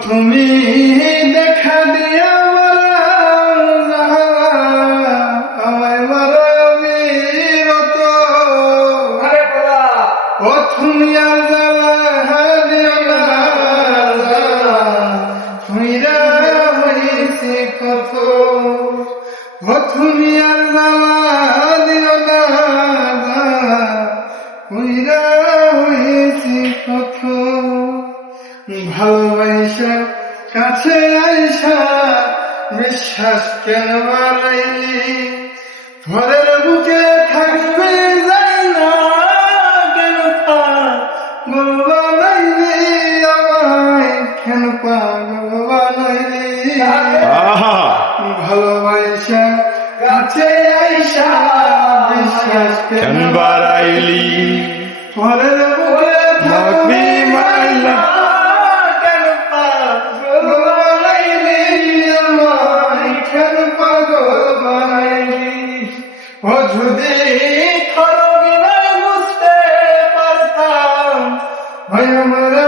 তুমি দেখা দিয়া আমায় মারাবি রত ও তুমি আর জ্বালা দিও না তুইরা হইছে কত ও তুমি আর জ্বালা দিও না তুইরা হইছে কত ভালোবাসা কাছে আইসা বিশ্বাস কেন বানাইলি ঘরের বুকে থাকবে যাই না কেন পাগল বানাইলি আমায় কেন পাগল বানাইলি ভালোবাসা কাছে আইসা বিশ্বাস কেন বানাইলি ঘরের বুকে থাকবি মাইলা ও যদি খরবিনা বুঝতে পারতাম ভাই আমার